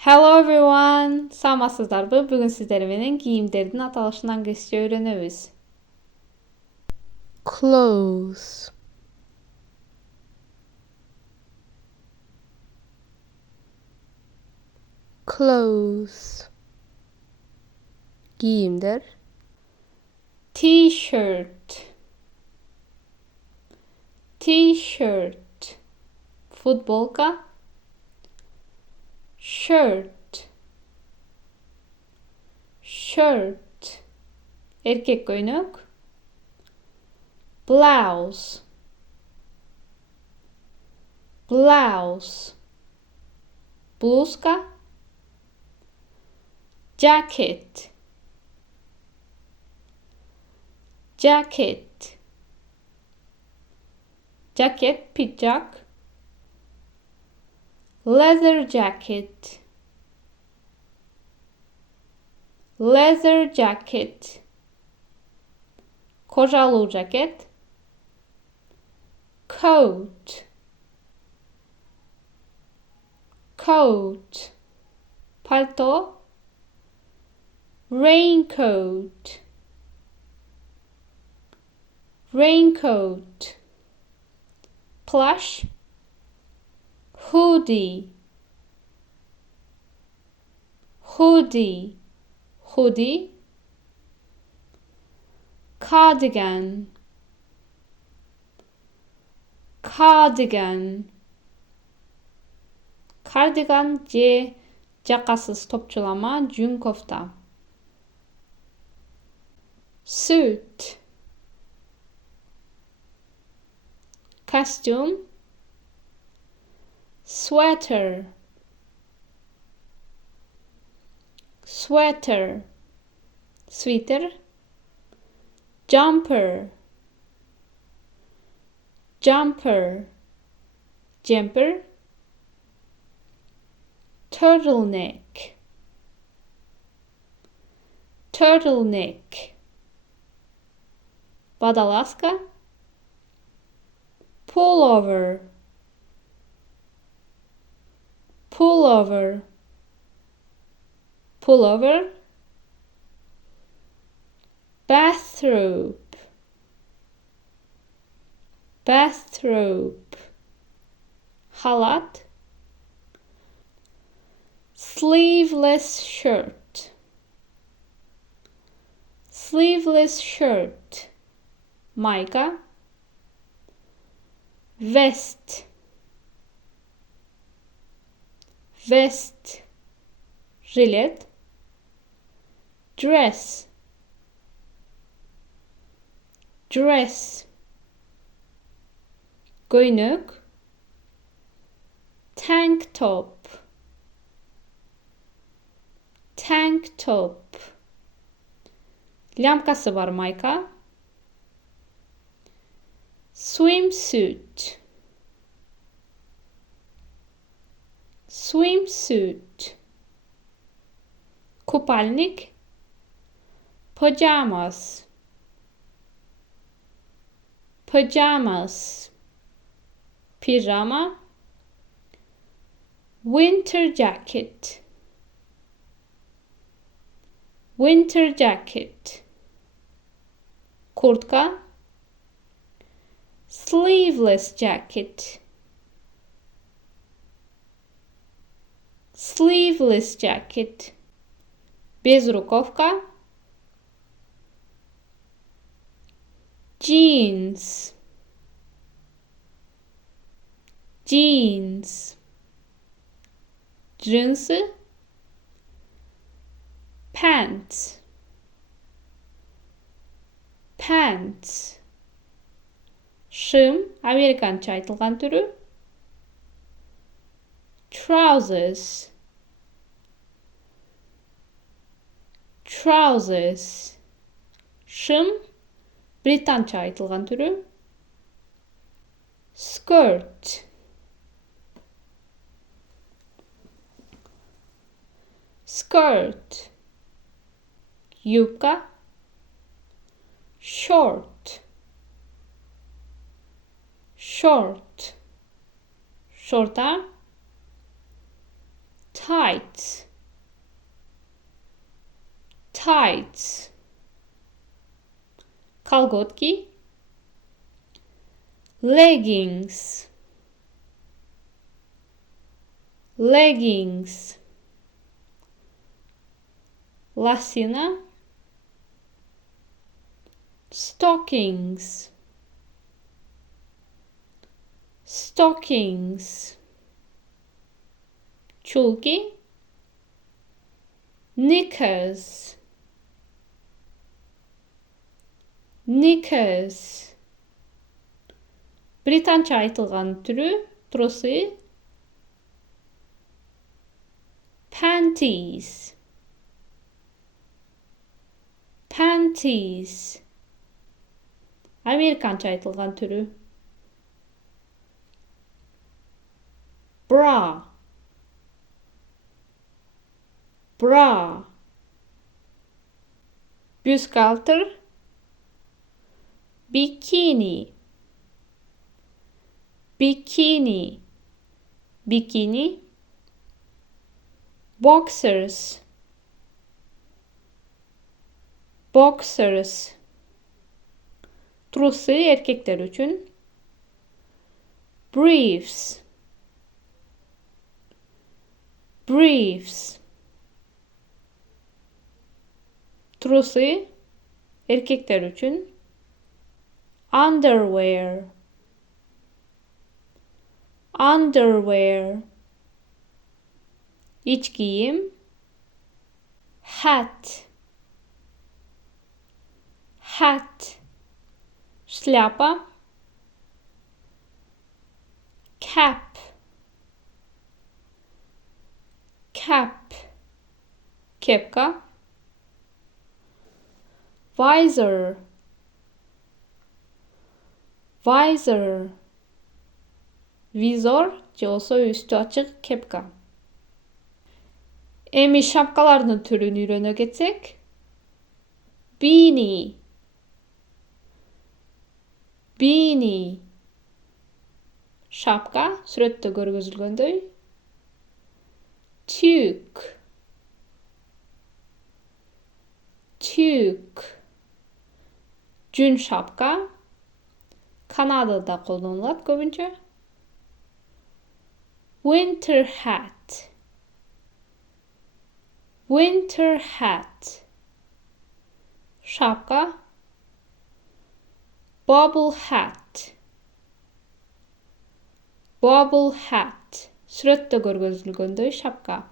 Hello everyone! Саламатсыздарбы? Бүгүн сиздер менен кийимдердин аталышын англисче үйрөнөбүз. Clothes, clothes. Giyimdir. T-shirt, t-shirt. Futbolka. Shirt, shirt. Erkek koynuk. Blouse, blouse. Bluzka. Jacket, jacket. Jacket, pidjak. Leather jacket, leather jacket. Kojalı ceket. Coat, coat. Palto. Raincoat, raincoat. Plush. Hoodie, hoodie. Hoodie. Cardigan, cardigan. Cardigan je jakasız topçulama жүн kofta. Suit, costume. Sweater, sweater. Sweater. Jumper, jumper. Jumper. Turtleneck, turtleneck. Badalaska. Pullover, pullover. Pullover. Bathrobe, bathrobe. Halat. Sleeveless shirt, sleeveless shirt. Mayka. Vest, vest. Jilet. Dress, dress. Göynük. Tank top, tank top. Lямkası var mayka. Swimsuit, swimsuit. Kupalnik. Pajamas, pajamas. Pijama. Winter jacket, winter jacket. Kurtka. Sleeveless jacket, sleeveless jacket. Безрукавка. Jeans, jeans. Джинсы. Pants, pants. Шым, американча айтылган түрү. Trousers, trousers. Шым, британча айтылган түрү. Skirt, skirt. Юбка. Short, short. Şorta. tights, tights. Колготки. Leggings, leggings. Лосина. Stockings, stockings. Чулки. Knickers, knickers. Британча айтылған түрі, тросы. Panties, panties. Американча айтылған түрі. Bra, bra. Бюстгальтер. Bikini, bikini, bikini. Boxers, boxers. Truсы erkekler için. Briefs, briefs. Truсы erkekler için. Underwear, underwear. İç giyim. Hat, hat. Шляпа. Cap, cap. Кепка. Visor, visor. Vizor, же болсо üstü açık kepka. Эми шапкалардын түрүн үйрөнө кетсек. Beanie, beanie. Шапка, сүрөттө көргөзүлгөндөй. Toque, toque. Жүн шапка. Канадада колдонулат көбүнчө. Winter hat, winter hat. Шапка. Bobble hat, bobble hat. Сүрөттө көргөзүлгөндөй шапка.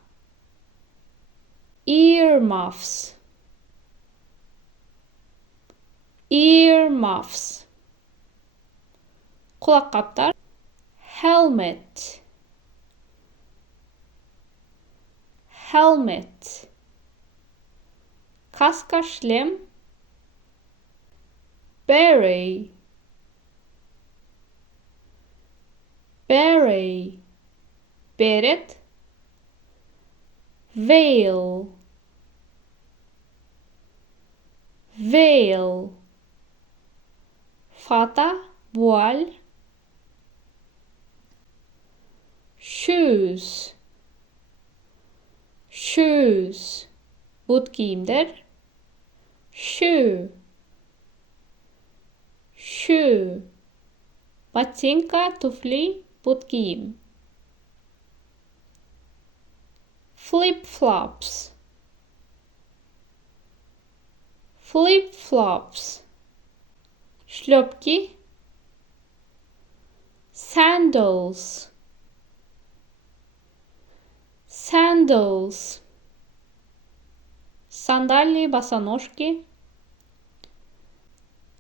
Earmuffs, earmuffs. Kulak kaptar. Helmet, helmet. Kaska, шлем. Beret, beret. Beret. Veil, veil. Fata, voile. Shoes, shoes. But kiyimdер. Shoe, shoe. Ботинка, туфли, but кийим. Flip-flops, flip-flops. Шлёпки. Sandals, sandals. Сандалии, босоножки.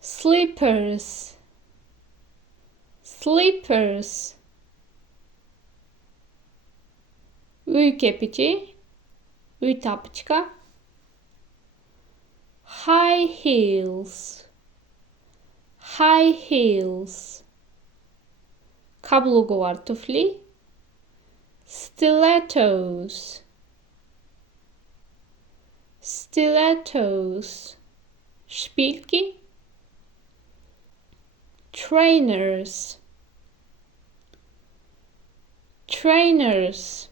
Slippers, slippers. Үй кепичи, үй тапочка. High heels, high heels. Каблугу бар туфли. Stilettos, stilettos. Шпильки. Trainers, trainers.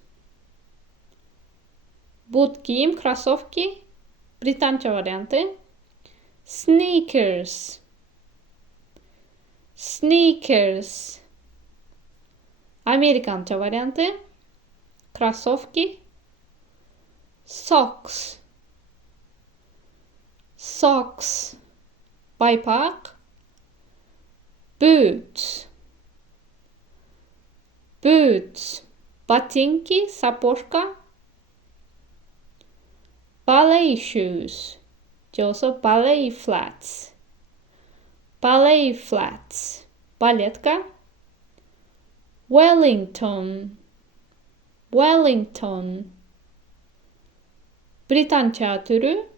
Boot giyim, krossovki. Britanca varyantı. Sneakers. Sneakers. Amerikanca varyantı. Krossovki. Socks. Socks. Baypak. Boots. Boots. Ботинки, сапожка. Ballet shoes. Also ballet flats. Ballet flats. Baletka. Wellington. Wellington. Britanca türü.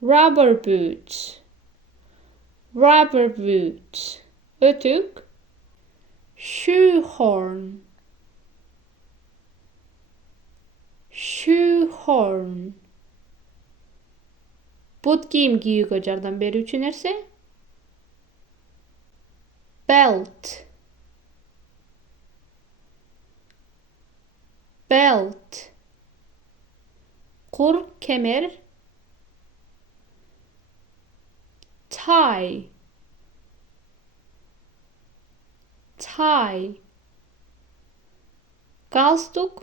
Rubber boots. Rubber boots. Ötük. Shoehorn. Shoehorn. Boot giyim giyiyorga жардам берүүчү нерсе. Belt. Belt. Kur, kemer. Tie. Tie. Galstuk.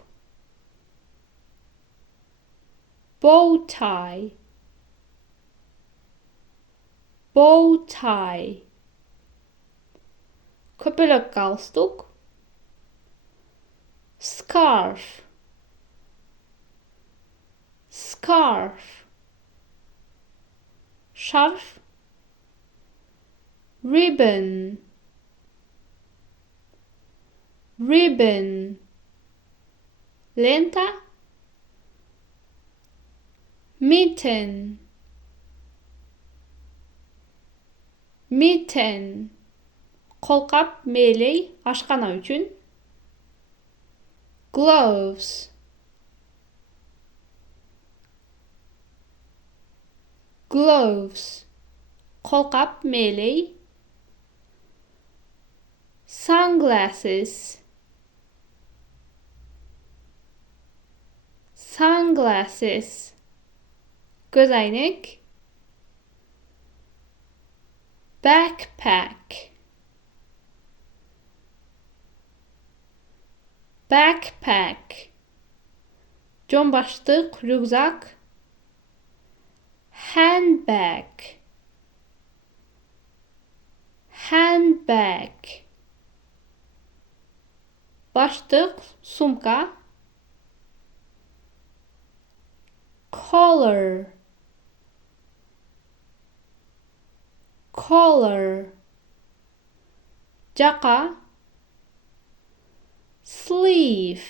Bow tie. Bow tie. Köpelek galstuk. Scarf. Scarf. Şarf. Ribbon. Ribbon. Lenta. Mitten. Mitten. Kolkap, meleğ, aşkana üçün. Gloves. Gloves. Kolkap, meleğ. Sunglasses. Sunglasses. Gözaynek. Backpack. Backpack. Cumbaşlık, rüzak. Handbag. Handbag. Başlık, sumka. Collar. Collar. Jaka. Sleeve.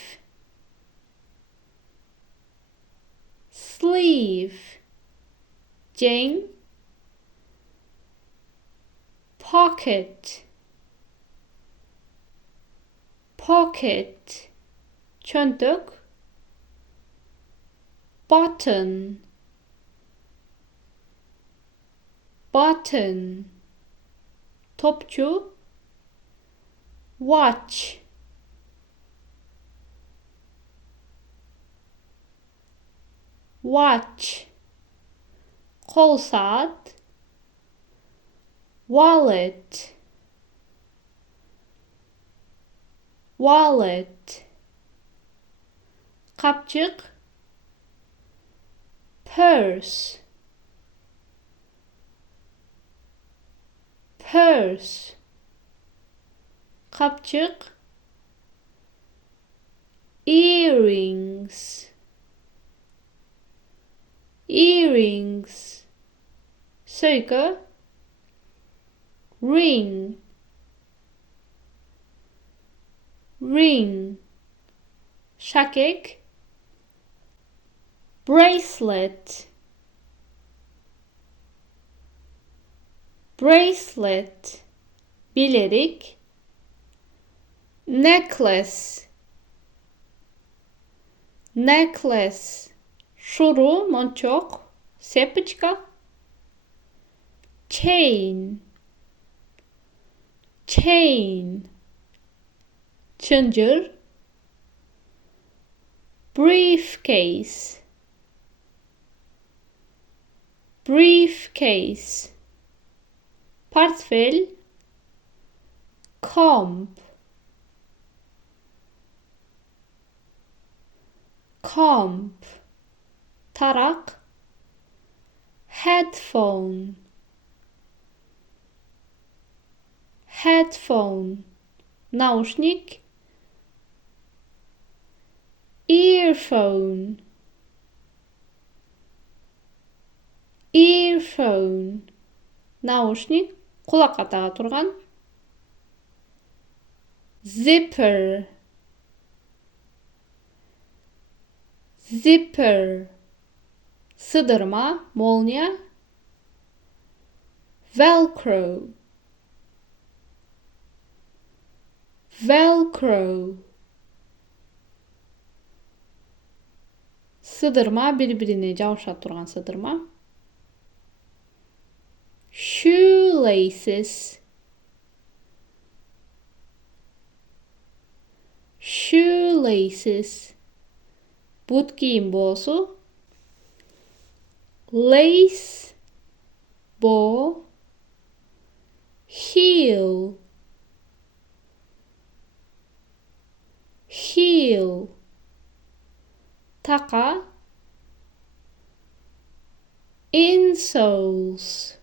Sleeve. Jane. Pocket. Pocket. Çöntük. Button. Button. Topçu. Watch. Watch. Kol saat. Wallet. Wallet. Kapçık. Purse. Purse. Kapçık. Earrings. Earrings. Söykü. Ring. Ring. Şakek. Bracelet. Bracelet. Bilerik. Necklace. Necklace. Şuru, monçok. Sepečka. Chain. Chain. Çıncır. Briefcase. briefcase, portföy, comb, tarak, headphone, naушник, earphone, наушник, құлаққа таға тұрған. Zipper, сыдырма, молния. Velcro, сыдырма, bir-birine жабышат турган сыдырма. Shoelaces, but kiyim boğusu. Lace, bow, heel, taka. Insoles,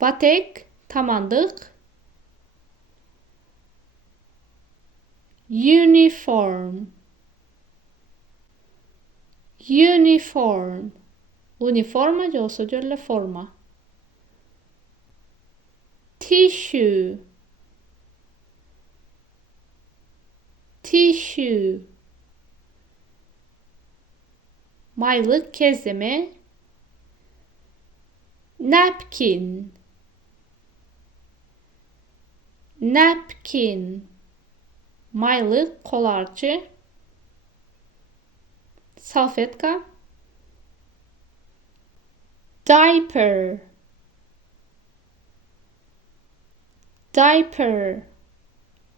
batek, tamandık. Uniform, uniforma же болсо эле форма. Tissue, maylık, kezdeme. Napkin, maylık, kol harcı. Salfetka. Diaper,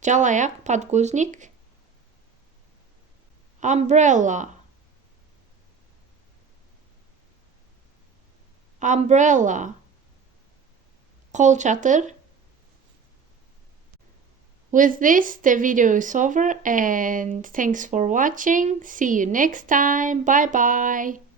jalayak, подгузник. Umbrella, kol çatır. With this, the video is over and thanks for watching. See you next time. Bye bye.